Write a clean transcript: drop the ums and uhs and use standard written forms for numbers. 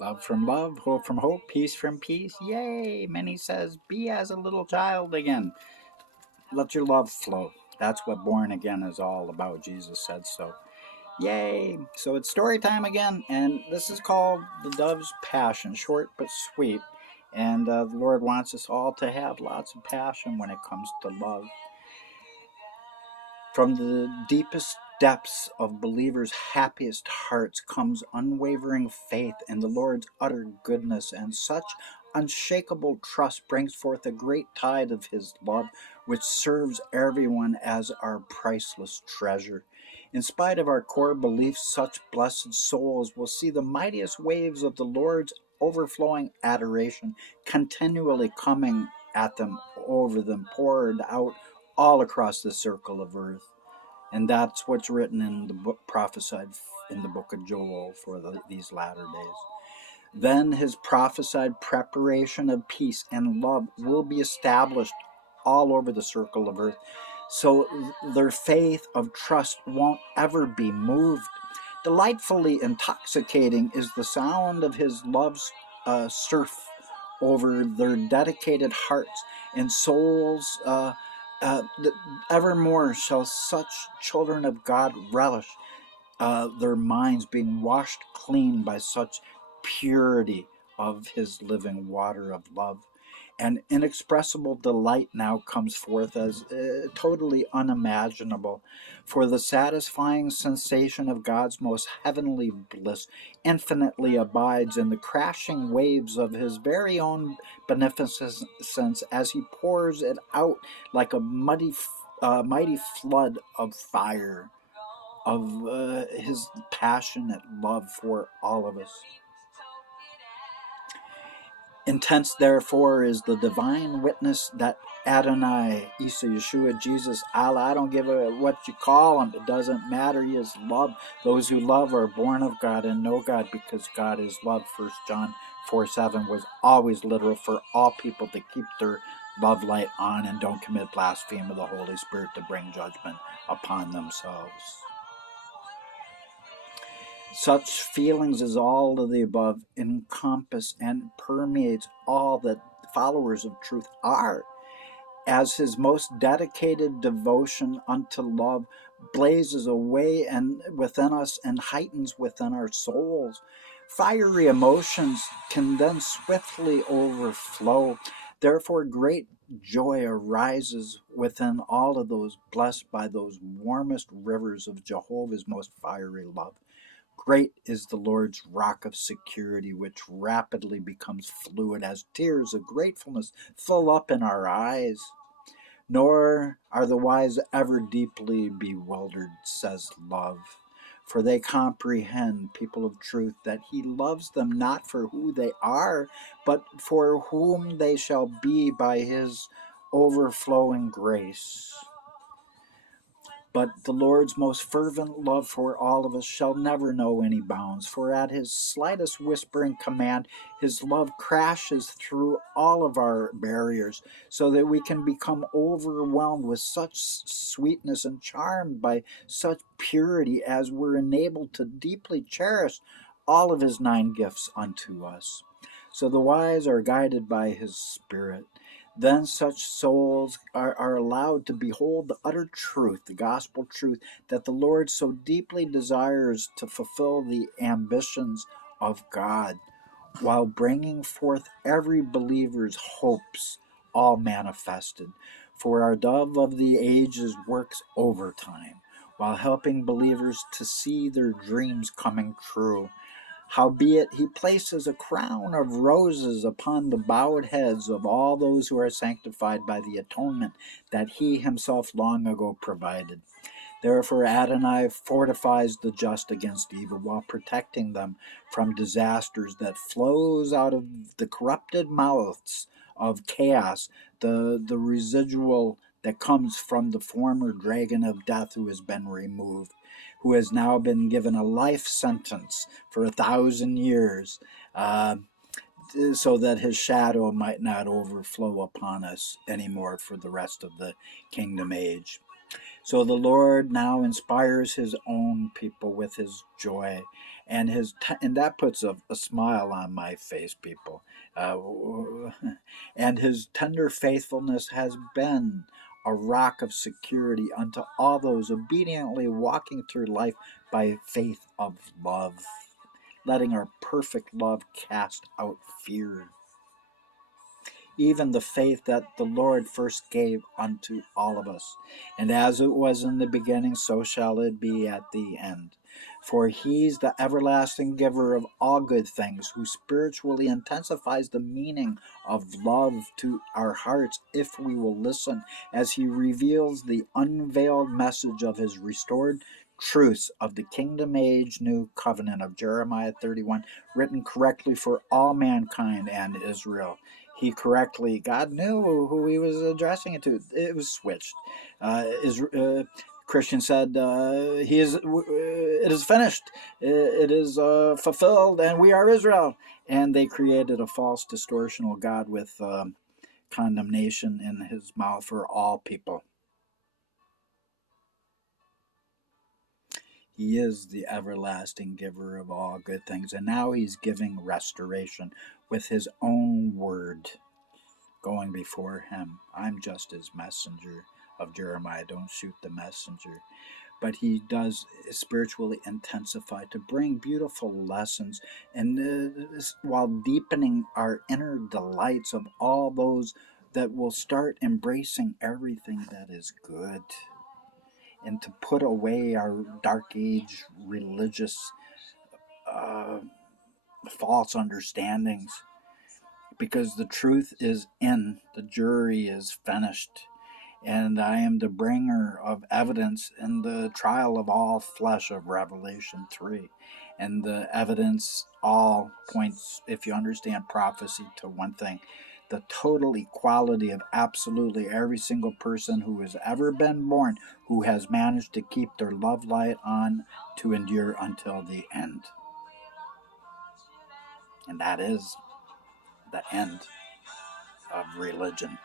Love from love, hope from hope, peace from peace. Yay! Many says, be as a little child again. Let your love flow. That's what born again is all about. Jesus said so. Yay! So it's story time again, and this is called The Dove's Passion, short but sweet. And the Lord wants us all to have lots of passion when it comes to love. From the deepest depths of believers' happiest hearts comes unwavering faith in the Lord's utter goodness, and such unshakable trust brings forth a great tide of His love, which serves everyone as our priceless treasure. In spite of our core beliefs, such blessed souls will see the mightiest waves of the Lord's overflowing adoration continually coming at them, over them, poured out all across the circle of earth. And that's what's written in the book, prophesied in the book of Joel for these latter days. Then his prophesied preparation of peace and love will be established all over the circle of earth. So their faith of trust won't ever be moved. Delightfully intoxicating is the sound of his love's surf over their dedicated hearts and souls. Uh, Evermore shall such children of God relish their minds being washed clean by such purity of his living water of love. An inexpressible delight now comes forth as totally unimaginable, for the satisfying sensation of God's most heavenly bliss infinitely abides in the crashing waves of his very own beneficence as he pours it out like a mighty flood of fire of his passionate love for all of us. Intense, therefore, is the divine witness that Adonai, Isa, Yeshua, Jesus, Allah, I don't give a what you call him. It doesn't matter. He is love. Those who love are born of God and know God because God is love. 1 John 4:7 was always literal for all people to keep their love light on and don't commit blasphemy of the Holy Spirit to bring judgment upon themselves. Such feelings as all of the above encompass and permeates all that followers of truth are, as his most dedicated devotion unto love blazes away and within us and heightens within our souls. Fiery emotions can then swiftly overflow. Therefore, great joy arises within all of those blessed by those warmest rivers of Jehovah's most fiery love. Great is the Lord's rock of security, which rapidly becomes fluid as tears of gratefulness fill up in our eyes. Nor are the wise ever deeply bewildered, says love, for they comprehend, people of truth, that he loves them not for who they are, but for whom they shall be by his overflowing grace. But the Lord's most fervent love for all of us shall never know any bounds, for at his slightest whispering command, his love crashes through all of our barriers, so that we can become overwhelmed with such sweetness and charmed by such purity as we're enabled to deeply cherish all of his 9 gifts unto us. So the wise are guided by his Spirit. Then such souls are allowed to behold the utter truth, the gospel truth, that the Lord so deeply desires to fulfill the ambitions of God, while bringing forth every believer's hopes, all manifested. For our dove of the ages works overtime, while helping believers to see their dreams coming true. Howbeit he places a crown of roses upon the bowed heads of all those who are sanctified by the atonement that he himself long ago provided. Therefore Adonai fortifies the just against evil, while protecting them from disasters that flows out of the corrupted mouths of chaos, the residual that comes from the former dragon of death who has been removed, who has now been given a life sentence for 1,000 years, so that his shadow might not overflow upon us anymore for the rest of the kingdom age. So the Lord now inspires his own people with his joy, and and that puts a smile on my face, people. Uh, and his tender faithfulness has been a rock of security unto all those obediently walking through life by faith of love, letting our perfect love cast out fear, even the faith that the Lord first gave unto all of us. And as it was in the beginning, so shall it be at the end. For he's the everlasting giver of all good things, who spiritually intensifies the meaning of love to our hearts if we will listen, as he reveals the unveiled message of his restored truths of the kingdom age new covenant of Jeremiah 31, written correctly for all mankind and Israel. God knew who he was addressing it to. It was switched. Christian said, it is finished, it is fulfilled, and we are Israel. And they created a false distortional God with condemnation in his mouth for all people. He is the everlasting giver of all good things, and now he's giving restoration with his own word going before him. I'm just his messenger of Jeremiah. Don't shoot the messenger. But he does spiritually intensify to bring beautiful lessons, and while deepening our inner delights of all those that will start embracing everything that is good, and to put away our dark age religious uh, false understandings, because the truth is in, the jury is finished, and I am the bringer of evidence in the trial of all flesh of Revelation 3. And the evidence all points, if you understand prophecy, to one thing: the total equality of absolutely every single person who has ever been born, who has managed to keep their love light on to endure until the end. And that is the end of religion.